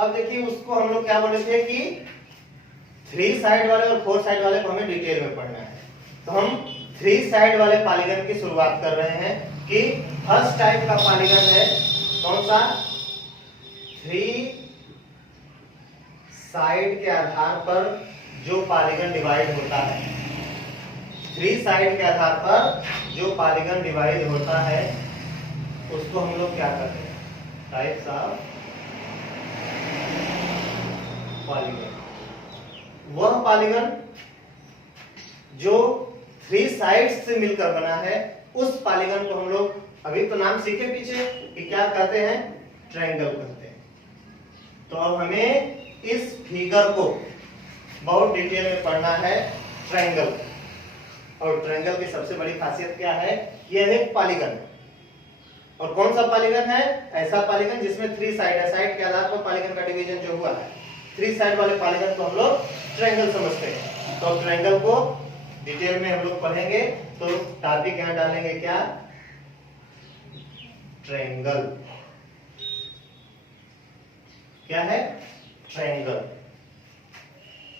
अब देखिए उसको हम लोग क्या बोले थे कि 3 साइड वाले और 4 साइड वाले को हमें डिटेल में पढ़ना है। तो हम 3 साइड वाले पॉलीगन की शुरुआत कर रहे हैं कि फर्स्ट टाइप का पॉलीगन है कौन सा, 3 साइड के आधार पर जो पॉलीगन डिवाइड होता है, 3 साइड के आधार पर जो पॉलीगन डिवाइड होता है उसको हम लोग क्या करते हैं, टाइप्स ऑफ पॉलीगन। वह पॉलीगन जो 3 साइड्स से मिलकर बना है उस पॉलीगन को हम लोग अभी तो नाम सीखे पीछे कि क्या कहते हैं, ट्रायंगल कहते हैं। तो अब हमें इस फिगर को बहुत डिटेल में पढ़ना है, ट्रायंगल। और ट्रायंगल की सबसे बड़ी खासियत क्या है, यह एक पॉलीगन है। और कौन सा पॉलीगन है, ऐसा पॉलीगन जिसमें 3 साइड है, साइड के आधार पर पॉलीगन का डिवीजन जो हुआ है, 3 साइड वाले पॉलीगन को हम लोग ट्रायंगल समझते हैं। तो ट्रायंगल को डिटेल में हम लोग पढ़ेंगे। तो टॉपिक यहां डालेंगे क्या, ट्रायंगल। क्या है, ट्रायंगल।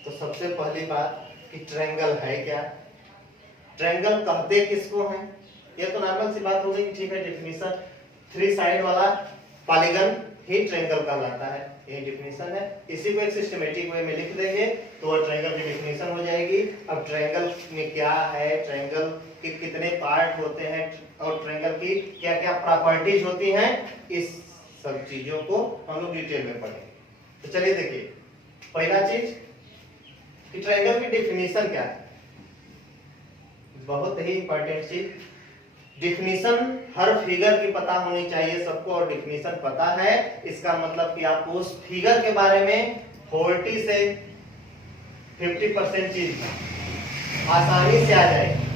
तो सबसे पहली बात कि ट्रायंगल है क्या, ट्रायंगल कहते किसको हैं। ये तो नॉर्मल सी बात हो गई, ठीक है। डेफिनेशन, 3 साइड वाला पॉलीगन ही ट्रायंगल कहलाता है, ये डेफिनेशन है। इसी को एक सिस्टमेटिक वे में लिख देंगे तो वो ट्रायंगल की डेफिनेशन हो जाएगी। अब ट्रायंगल में क्या है, ट्रायंगल के कितने पार्ट होते हैं और ट्रायंगल की क्या क्या प्रॉपर्टीज होती हैं, इस सब चीजों को हम लोग डिटेल में पढ़ेंगे। तो चलिए देखिए, पहला चीज कि ट्रायंगल की डेफिनेशन क्या है, बहुत ही इंपॉर्टेंट चीज। डेफिनेशन हर फिगर की पता होनी चाहिए सबको, और डेफिनेशन पता है इसका मतलब कि आपको उस फिगर के बारे में 40 से 50% चीज आसानी से आ जाएगी।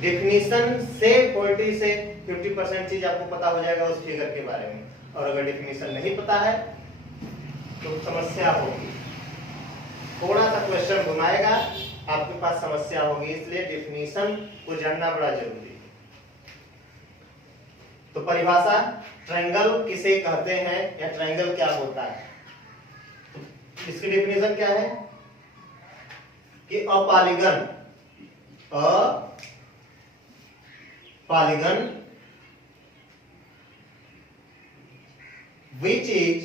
डेफिनेशन से 40 से 50% चीज आपको पता हो जाएगा उस फिगर के बारे में। और अगर डेफिनेशन नहीं पता है तो समस्या होगी, थोड़ा सा क्वेश्चन घुमाएगा, आपके पास समस्या होगी। इसलिए डेफिनेशन को जानना बड़ा जरूरी है। तो परिभाषा, ट्रायंगल किसे कहते हैं या ट्रायंगल क्या होता है, इसकी डेफिनेशन क्या है कि a polygon which is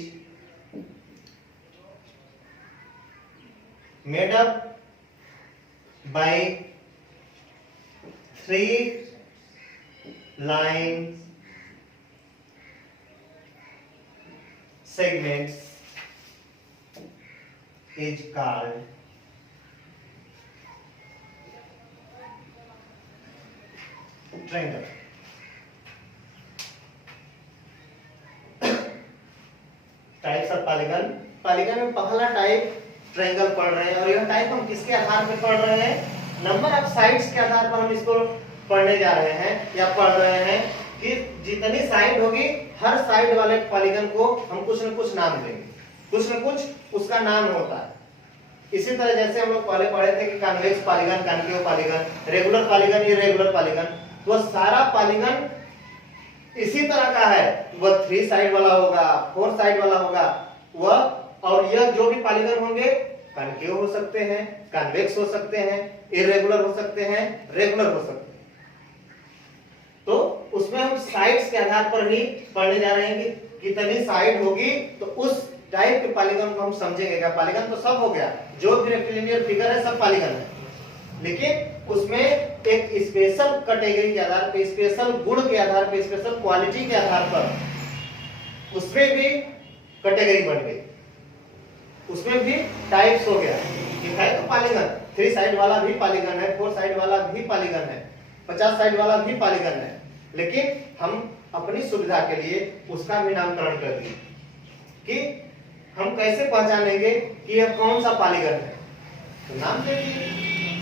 made up by 3 lines, segments is called triangle। Types of polygon, polygon में पहला टाइप ट्रायंगल पढ़ रहे हैं। और यह टाइप हम किसके आधार पर पढ़ रहे हैं, नंबर ऑफ साइड्स के आधार पर हम इसको पढ़ने जा रहे हैं या पढ़ रहे हैं कि जितनी साइड होगी हर साइड वाले पॉलीगन को हम कुछ न कुछ नाम देंगे, कुछ न कुछ उसका नाम होता है। इसी तरह जैसे हम लोग पहले पढ़े थे कि convex polygon, concave polygon, regular polygon, irregular polygon, तो सारा पॉलीगन इसी तरह का है। वह 3 साइड वाला होगा, 4 साइड वाला होगा वह, और यह जो भी पॉलीगन होंगे कॉन्केव हो सकते हैं, कॉन्वेक्स हो सकते हैं, इरेगुलर हो सकते हैं, रेगुलर हो सकते हैं। तो उसमें हम साइड्स के आधार पर ही पढ़ने जा रहे हैं कि कितनी साइड होगी तो उस टाइप के पॉलीगन को हम समझेंगे। क्या पॉलीगन तो सब हो गया, जो भी रेक्टिलिनियर फिगर है सब पॉलीगन है, लेकिन उसमें एक स्पेशल कैटेगरी के आधार पर, स्पेशल गुण के आधार पर, स्पेशल क्वालिटी के आधार पर उसमें भी कैटेगरी बन गई, उसमें भी टाइप्स हो गया। ठीक है, तो पॉलीगन 3 साइड वाला भी पॉलीगन है, 4 साइड वाला भी पॉलीगन है, 50 साइड वाला भी पॉलीगन है, लेकिन हम अपनी सुविधा के लिए उसका भी नामकरण कर दिए कि हम कैसे पहचानेंगे कि यह कौन सा पॉलीगन है। तो नाम दे दिए,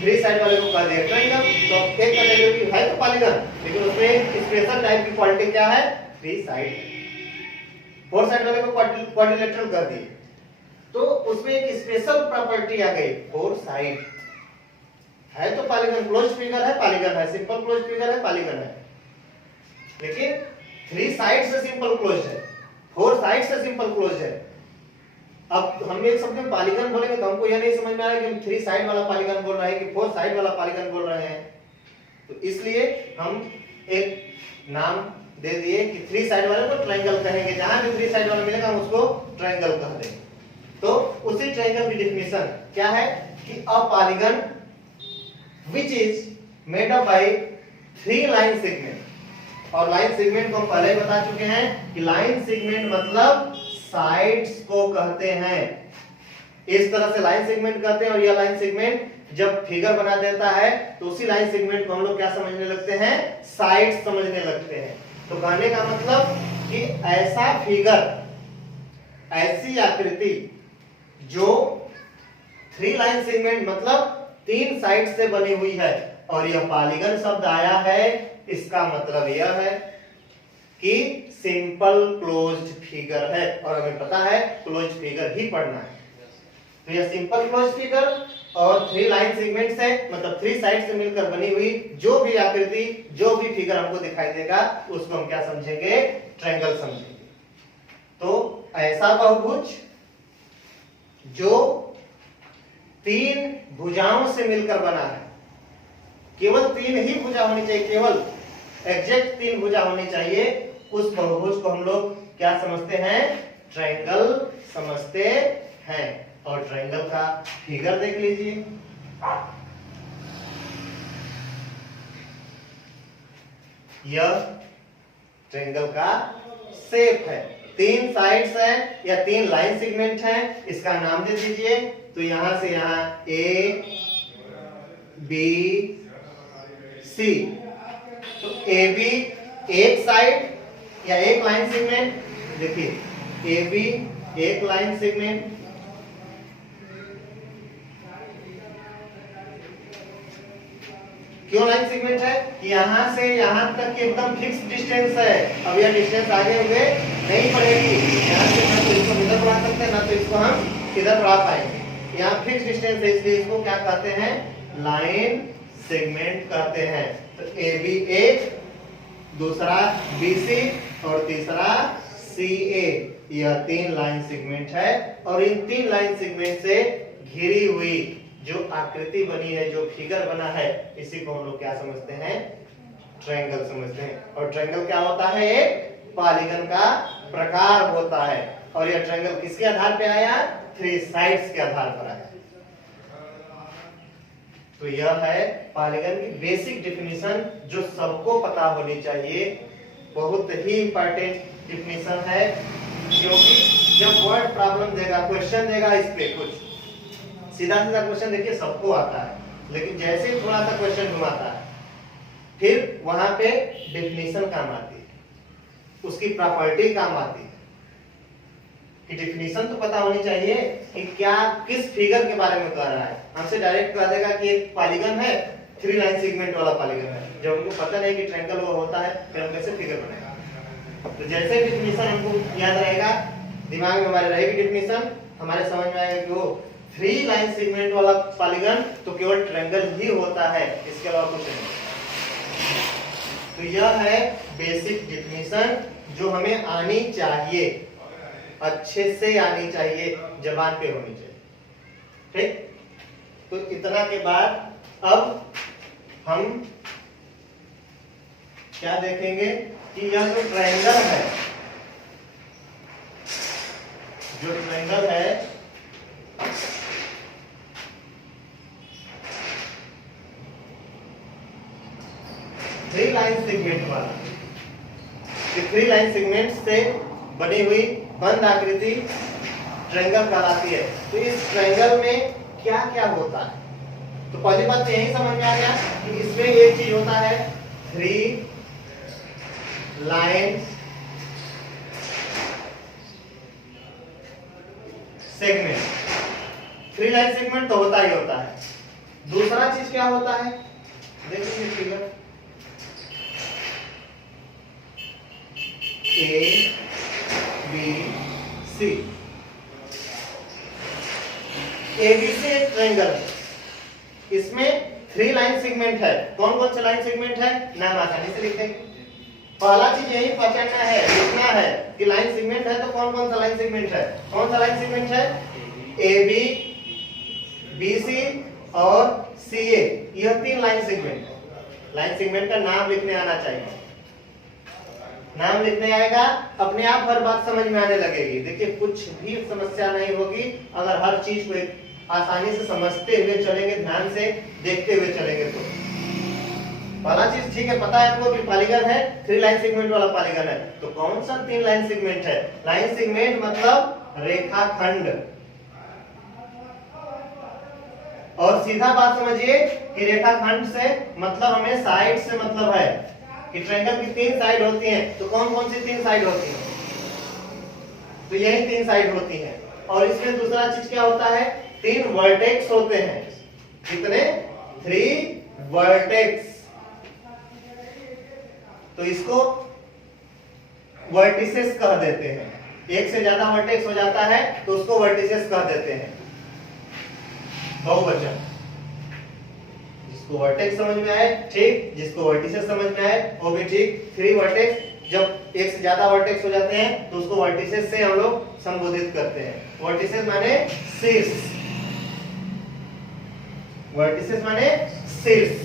3 साइड वाले को कह दिया ट्रायंगल। तो एक कैटेगरी है तो पॉलीगन, लेकिन उसमें स्पेशल टाइप की क्वालिटी क्या है, 3 साइड। 4 साइड वाले को क्वाड्रिलेटरल कर दिए तो उसमें एक स्पेशल प्रॉपर्टी आ गई, 4 साइड है तो पॉलीगन, क्लोज्ड फिगर है पॉलीगन है, सिंपल क्लोज्ड फिगर है पॉलीगन है। लेकिन 3 साइड से सिंपल क्लोज्ड है, 4 साइड से सिंपल क्लोज्ड है, अब हम एक शब्द में पॉलीगन बोलेंगे तो हमको यह नहीं समझ में आएगा कि हम 3 साइड वाला पॉलीगन बोल रहे हैं कि 4 साइड वाला पॉलीगन बोल रहे हैं। तो इसलिए हम एक नाम दे दिए कि 3 साइड वाले को ट्रायंगल कहेंगे, जहां भी 3 साइड वाला मिलेगा हम उसको ट्रायंगल कह देंगे। तो उसी ट्रायंगल की डेफिनेशन क्या है कि a polygon which is made up by 3 line segment. और लाइन सेगमेंट को हम पहले ही बता चुके हैं कि लाइन सेगमेंट मतलब साइड्स को कहते हैं। इस तरह से लाइन सेगमेंट कहते हैं। और यह लाइन सेगमेंट जब फिगर बना देता है तो उसी लाइन सेगमेंट को हम लोग क्या समझने लगते हैं, साइड समझने लगते हैं। तो कहने का मतलब कि ऐसा फिगर, ऐसी आकृति जो 3 लाइन सेगमेंट मतलब 3 साइड से बनी हुई है। और यह पॉलीगन शब्द आया है, इसका मतलब यह है कि सिंपल क्लोज्ड फिगर है। और हमें पता है क्लोज्ड फिगर ही पढ़ना है। तो यह सिंपल क्लोज्ड फिगर और 3 लाइन सेगमेंट से मतलब 3 साइड से मिलकर बनी हुई जो भी आकृति, जो भी फिगर हमको दिखाई देगा उसको हम क्या समझेंगे, ट्रायंगल समझेंगे। तो ऐसा बहुभुज जो 3 भुजाओं से मिलकर बना है, केवल 3 ही भुजा होनी चाहिए, केवल एग्जैक्ट 3 भुजा होनी चाहिए, उस बहुभुज को हम लोग क्या समझते हैं, ट्रायंगल समझते हैं। और ट्रायंगल का फिगर देख लीजिए। यह ट्रायंगल का शेप है, 3 साइड्स है या 3 लाइन सेगमेंट है, इसका नाम दे दीजिए। तो यहां से यहां ए बी सी, तो ए बी एक साइड या एक लाइन सेगमेंट, देखिए ए बी एक लाइन सेगमेंट, क्यों लाइन सेगमेंट है कि यहां से यहां तक की एकदम फिक्स डिस्टेंस है। अब यह डिस्टेंस आगे हुए नहीं बढ़ेगी, यहां से ना तो इसको इधर बढ़ा सकते हैं ना तो इसको हम इधर बढ़ा पाएंगे। यहाँ फिक्स डिस्टेंस है, इसलिए इसको क्या कहते हैं, लाइन सेगमेंट कहते हैं। तो ए बी एक, दूसरा बी सी और तीसरा सी ए, यह 3 लाइन सेगमेंट है। और इन 3 लाइन सेगमेंट से घिरी हुई जो आकृति बनी है, जो फिगर बना है, इसी को हम लोग क्या समझते हैं, ट्रायंगल समझते हैं। और ट्रायंगल क्या होता है, एक पॉलीगन का प्रकार होता है। और यह ट्रायंगल किसके आधार पे आया, 3 साइड्स के आधार पर आया। तो यह है पॉलीगन की बेसिक डेफिनेशन जो सबको पता होनी चाहिए। बहुत ही इंपॉर्टेंट डेफिनेशन है, क्योंकि जब वर्ड प्रॉब्लम देगा, क्वेश्चन देगा, इस पे कुछ सीधा सीधा क्वेश्चन देखिए सबको आता है, लेकिन जैसे ही थोड़ा सा क्वेश्चन घुमाता है फिर वहां पे डेफिनेशन काम आती है, उसकी प्रॉपर्टी काम आती है। कि डेफिनेशन तो पता होनी चाहिए कि क्या किस फिगर के बारे में कह रहा है। हमसे डायरेक्ट कह देगा कि एक पॉलीगन है, 3 लाइन सेगमेंट वाला पॉलीगन है, जब हमको पता नहीं कि ट्रायंगल वो होता है फिर हम कैसे फिगर बनाएंगे। तो जैसे डेफिनेशन हमको याद रहेगा, दिमाग में हमारे रहेगी डेफिनेशन, हमारे समझ में आएगा कि वो 3 लाइन सेगमेंट वाला पॉलीगन तो केवल ट्रायंगल ही होता है, इसके अलावा कुछ नहीं। तो यह है बेसिक डेफिनेशन जो हमें आनी चाहिए, अच्छे से आनी चाहिए, जबान पे होनी चाहिए। ठीक, तो इतना के बाद अब हम क्या देखेंगे कि यह जो ट्रायंगल है, जो ट्रायंगल है थ्री लाइन सेगमेंट वाला, 3 लाइन सेगमेंट से बनी हुई बंद आकृति ट्रायंगल कहलाती है। तो इस ट्रायंगल में क्या क्या होता है, तो पहली बात तो यही समझ में आ गया कि इसमें एक चीज होता है 3 लाइन सेगमेंट। 3 लाइन सेगमेंट तो होता ही होता है। दूसरा चीज क्या होता है, देखिए figure A B C, A B C एक ट्रायंगल है, इसमें 3 लाइन सेगमेंट है। कौन कौन से लाइन सेगमेंट है, नाम आसानी से लिख देंगे। पहला चीज यही पहचानना है, लिखना है कि लाइन सेगमेंट सेगमेंट है तो कौन कौन सा लाइन सेगमेंट है? कौन सा लाइन सेगमेंट है? ए बी, बी सी और सी ए, यह 3 लाइन सेगमेंट है। लाइन सेगमेंट का नाम लिखने आना चाहिए। नाम लिखने आएगा, अपने आप हर बात समझ में आने लगेगी। देखिए कुछ भी समस्या नहीं होगी अगर हर चीज को आसानी से समझते हुए चलेंगे, ध्यान से देखते हुए चलेंगे तो। पहला चीज ठीक है, पता है आपको कि पॉलीगन है, 3 लाइन सेगमेंट वाला पॉलीगन है। तो कौन सा 3 लाइन सेगमेंट है? लाइन सेगमेंट मतलब रेखाखंड। और सीधा बात समझिए कि रेखाखंड से मतलब हमें साइड से मतलब है कि ट्रायंगल की 3 साइड होती हैं। तो कौन कौन सी 3 साइड होती हैं? तो यही 3 साइड होती हैं। और इसमें दूसरा चीज क्या होता है? 3 वर्टेक्स होते हैं। कितने? 3 वर्टेक्स। तो इसको वर्टिसेस कह देते हैं। एक से ज्यादा वर्टेक्स हो जाता है तो उसको वर्टिसेस कह देते हैं, बहुवचन। जिसको वर्टेक्स समझ में आए ठीक, जिसको वर्टिसेस समझ में आए वो भी ठीक। 3 वर्टेक्स, जब एक से ज्यादा वर्टेक्स हो जाते हैं तो उसको वर्टिसेस से हम लोग संबोधित करते हैं। वर्टिसेस माने शीर्ष, वर्टिसेस माने शीर्ष।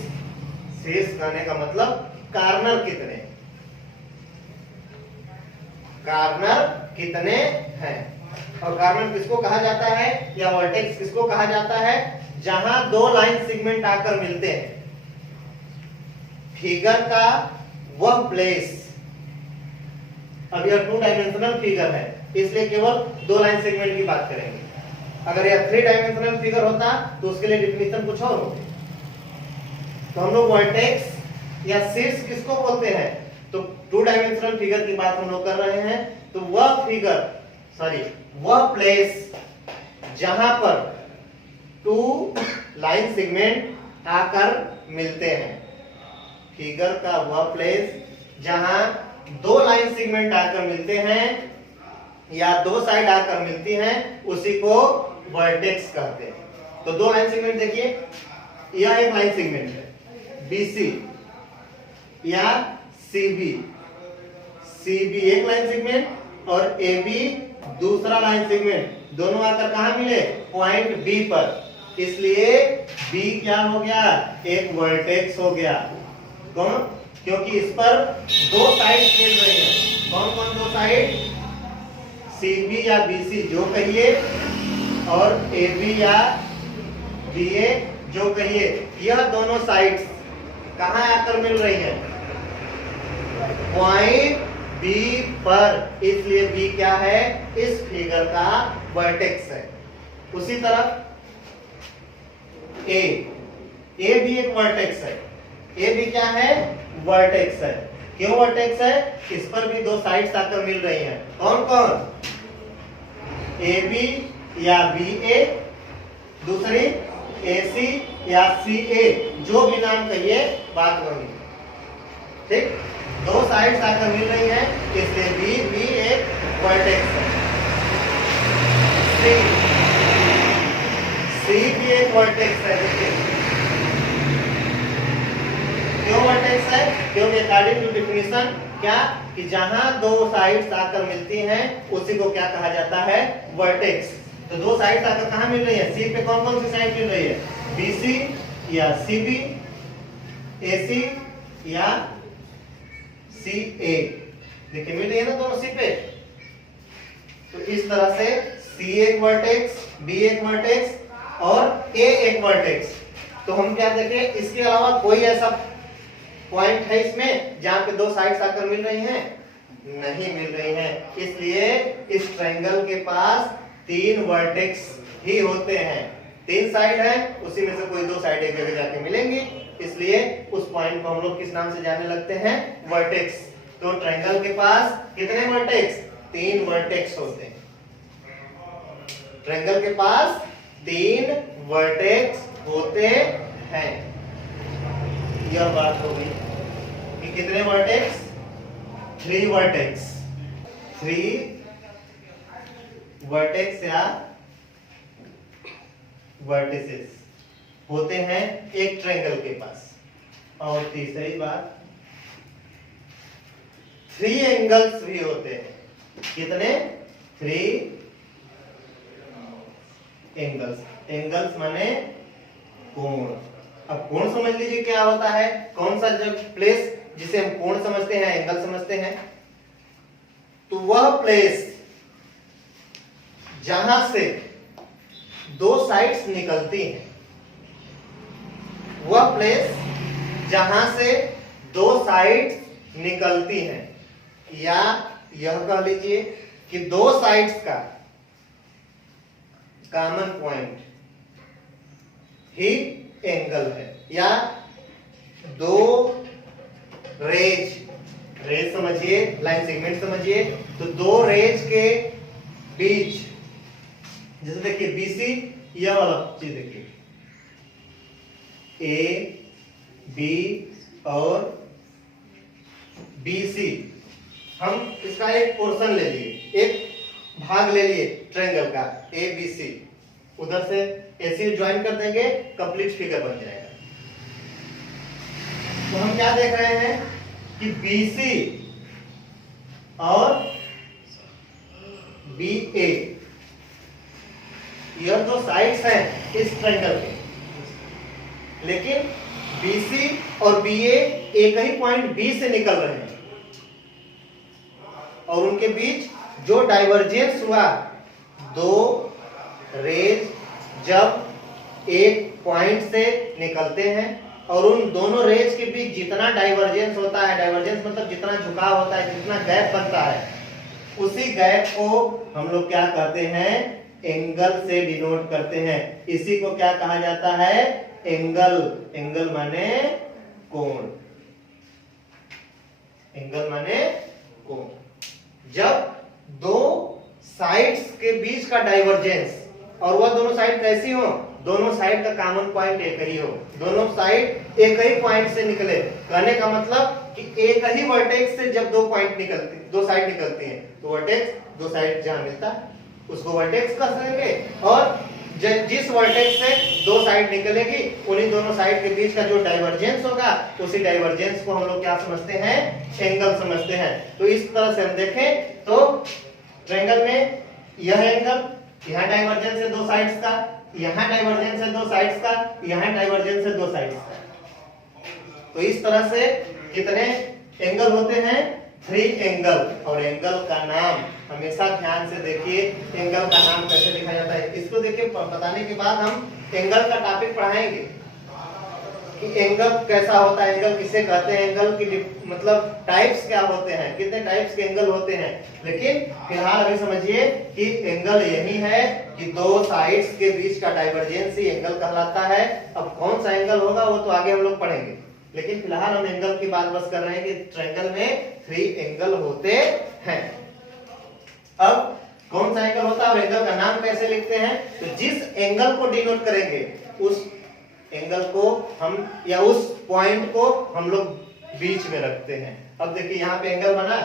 शीर्ष कहने का मतलब कार्नर कितने, कार्नर कितने हैं। और कार्नर किसको कहा जाता है या वर्टेक्स किसको कहा जाता है? जहां 2 लाइन सेगमेंट आकर मिलते हैं। फिगर का वह प्लेस, अब यह 2 डायमेंशनल फिगर है इसलिए केवल 2 लाइन सेगमेंट की बात करेंगे। अगर यह 3 डायमेंशनल फिगर होता तो उसके लिए डेफिनेशन कुछ और होती। तो हम लोग वर्टेक्स या शीर्ष किसको बोलते हैं? तो 2 डायमेंशनल फिगर की बात हम लोग कर रहे हैं। तो वह प्लेस जहां पर 2 लाइन सेगमेंट आकर मिलते हैं। फिगर का वह प्लेस जहां 2 लाइन सेगमेंट आकर मिलते हैं या 2 साइड आकर मिलती हैं, उसी को वर्टेक्स कहते हैं। तो 2 लाइन सेगमेंट देखिए, यह एक लाइन सेगमेंट है BC या CB। CB एक लाइन सेगमेंट और AB दूसरा लाइन सेगमेंट, दोनों आकर कहां मिले? पॉइंट B पर। इसलिए B क्या हो गया? एक वर्टेक्स हो गया। कौन? क्योंकि इस पर 2 साइड मिल रही हैं। कौन कौन 2 साइड? CB या BC जो कहिए और AB या BA जो कहिए, यह दोनों साइड्स कहां आकर मिल रही हैं? पॉइंट B पर। इसलिए B क्या है? इस फिगर का वर्टेक्स है। उसी तरह A भी एक वर्टेक्स है। A भी क्या है? वर्टेक्स है। क्यों वर्टेक्स है? इस पर भी 2 साइड्स आकर मिल रही हैं। कौन कौन? AB या BA, दूसरी AC या CA, जो भी नाम कहिए बात वही। ठीक, 2 साइड्स आकर मिल रही हैं इसलिए B भी एक वर्टेक्स है। C भी एक वर्टेक्स है। देखिए क्यों वर्टेक्स है? क्योंकि अकॉर्डिंग टू डिफिनेशन क्या कि जहां 2 साइड्स आकर मिलती हैं उसी को क्या कहा जाता है? वर्टेक्स। तो 2 साइड्स आकर कहां मिल रही है? C पे कौन कौन सी साइड मिल रही है? BC या CB, AC या CA। देखिए मिल रही है ना दोनों C पे। तो इस तरह से C एक वर्टेक्स, B एक वर्टेक्स और A एक वर्टेक्स। तो हम क्या देखें, इसके अलावा कोई ऐसा पॉइंट है इसमें जहां पे 2 साइड्स आकर मिल रही हैं? नहीं मिल रही हैं। इसलिए इस ट्रायंगल के पास 3 वर्टेक्स ही होते हैं। 3 साइड है, उसी में से कोई 2 साइड एक जगह जाके मिलेंगी, इसलिए उस पॉइंट को हम लोग किस नाम से जाने लगते हैं? वर्टेक्स। तो ट्रायंगल के पास कितने वर्टेक्स? 3 वर्टेक्स होते हैं। ट्रायंगल के पास 3 वर्टेक्स होते हैं। यह बात हो गई कि कितने वर्टेक्स? 3 वर्टेक्स। 3 वर्टेक्स या वर्टिसेस होते हैं एक ट्रायंगल के पास। और तीसरी बात, 3 एंगल्स भी होते हैं। कितने 3 एंगल्स। एंगल्स माने कोण। अब कोण समझ लीजिए क्या होता है, कौन सा जब प्लेस जिसे हम कोण समझते हैं एंगल समझते हैं, तो वह प्लेस जहां से दो साइड्स निकलती हैं, वह प्लेस जहां से दो साइड्स निकलती हैं, या यह कह लीजिए कि दो साइड्स का कॉमन पॉइंट ही एंगल है, या दो रेज, रेज समझिए, लाइन सेगमेंट समझिए, तो दो रेज के बीच, जैसे देखिए बीसी, यह वाला चीज देखिए ए बी और बीसी, हम इसका एक पोर्शन ले लिए, एक भाग ले लिए ट्रायंगल का ए बी सी, उधर से ऐसे ज्वाइन कर देंगे, कंप्लीट फिगर बन जाएगा। तो हम क्या देख रहे हैं कि BC और BA, यह दो साइड्स हैं इस ट्रायंगल के, लेकिन BC और BA एक ही पॉइंट B से निकल रहे हैं, और उनके बीच जो डाइवर्जेंस हुआ, दो रेज जब एक पॉइंट से निकलते हैं और उन दोनों रेज के बीच जितना डाइवर्जेंस होता है, डाइवर्जेंस मतलब जितना झुकाव होता है, जितना गैप बनता है, उसी गैप को हम लोग क्या करते हैं, एंगल से डिनोट करते हैं। इसी को क्या कहा जाता है, एंगल। एंगल माने कोण, एंगल माने कोण। जब दो साइड्स के बीच का डाइवर्जेंस, और वह दोनों साइड कैसी हो, दोनों साइड का कॉमन पॉइंट एक ही हो, दोनों साइड एक ही पॉइंट से निकले, कहने का मतलब कि एक ही वर्टेक्स से जब दो पॉइंट निकलते, दो साइड निकलती हैं, तो वर्टेक्स दो साइड जहां मिलता है उसको वर्टेक्स कह देंगे, और जिस वर्टेक्स से दो साइड निकलेगी, उन्हीं दोनों साइड के बीच का जो डाइवर्जेंस होगा, उसी डाइवर्जेंस को हम लोग क्या समझते हैं, एंगल समझते हैं। तो इस तरह से हम देखें तो ट्रायंगल में यह एंगल, यहाँ डाइवर्जेंस है दो साइड्स का, यहाँ डाइवर्जेंस है दो साइड्स का, यहाँ डाइवर्जेंस है दो साइड्स का। तो इस तरह से कितने एंगल होते हैं, 3 एंगल। और एंगल का नाम हमेशा ध्यान से देखिए, एंगल का नाम कैसे लिखा जाता है, इसको देखिए बताने के बाद हम एंगल का टॉपिक पढ़ाएंगे कि एंगल कैसा होता है, एंगल किसे कहते हैं, एंगल की मतलब टाइप्स क्या होते हैं, कितने टाइप्स के एंगल होते हैं। लेकिन फिलहाल अभी समझिए कि एंगल यही है कि दो साइड्स के बीच का डाइवर्जेंस ही एंगल कहलाता है। अब कौन सा एंगल होगा वो तो आगे हम लोग पढ़ेंगे, लेकिन फिलहाल हम एंगल की बात बस कर रहे हैं कि ट्रायंगल में 3 एंगल होते हैं। अब कौन सा एंगल होता है और एंगल का नाम कैसे लिखते हैं, तो जिस एंगल को डिनोट करेंगे उस एंगल को हम, या उस पॉइंट को हम लोग बीच में रखते हैं। अब देखिए यहाँ पे एंगल बना,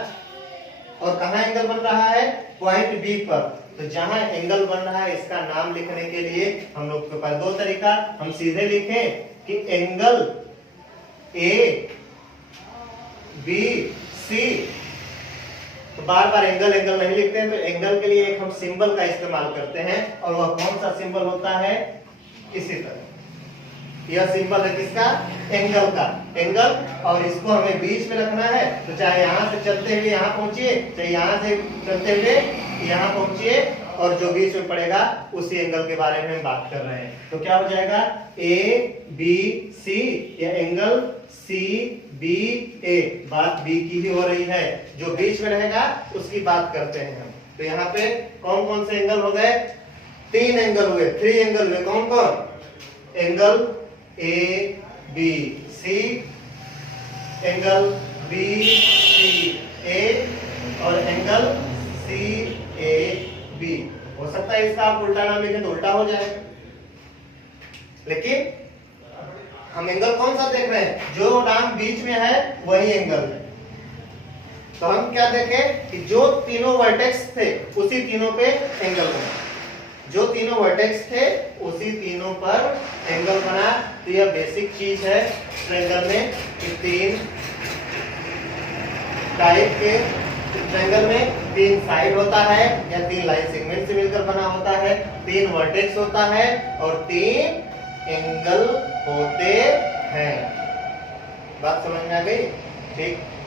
और कहाँ एंगल बन रहा है, पॉइंट बी पर। तो जहां एंगल बन रहा है इसका नाम लिखने के लिए हम लोग के पास दो तरीका, हम सीधे लिखें कि एंगल ए बी सी, तो बार बार एंगल एंगल नहीं लिखते हैं, तो एंगल के लिए एक हम सिंबल का इस्तेमाल करते हैं, और वह कौन सा सिंबल होता है, इसी तरह यह सिंबल है किसका, एंगल का, एंगल। और इसको हमें बीच में रखना है, तो चाहे यहां से चलते हुए यहां पहुंचिए, चाहे यहां से चलते हुए यहां पहुंचिए, और जो बीच में पड़ेगा उसी एंगल के बारे में हम बात कर रहे हैं। तो क्या हो जाएगा, ए बी सी, या एंगल सी बी ए, बात बी की ही हो रही है, जो बीच में रहेगा उसकी बात करते हैं हम। तो यहाँ पे कौन कौन से एंगल हो गए, 3 एंगल हुए, 3 एंगल हुए। कौन कौन, angle A B C, angle B C A, और एंगल सी ए बी। हो सकता है इसका आप उल्टा नाम लिखें तो उल्टा हो जाए, लेकिन हम एंगल कौन सा देख रहे हैं, जो नाम बीच में है वही एंगल है। तो हम क्या देखें कि जो तीनों वर्टेक्स थे उसी तीनों पे एंगल बना, जो तीनों वर्टेक्स थे उसी तीनों पर एंगल बना। तो यह बेसिक चीज है ट्रायंगल में कि 3 टाइप के ट्रायंगल में 3 साइड होता है या 3 लाइन सेगमेंट से मिलकर बना होता है, 3 वर्टेक्स होता है और 3 एंगल होते हैं। बात समझ में आ गई? ठीक।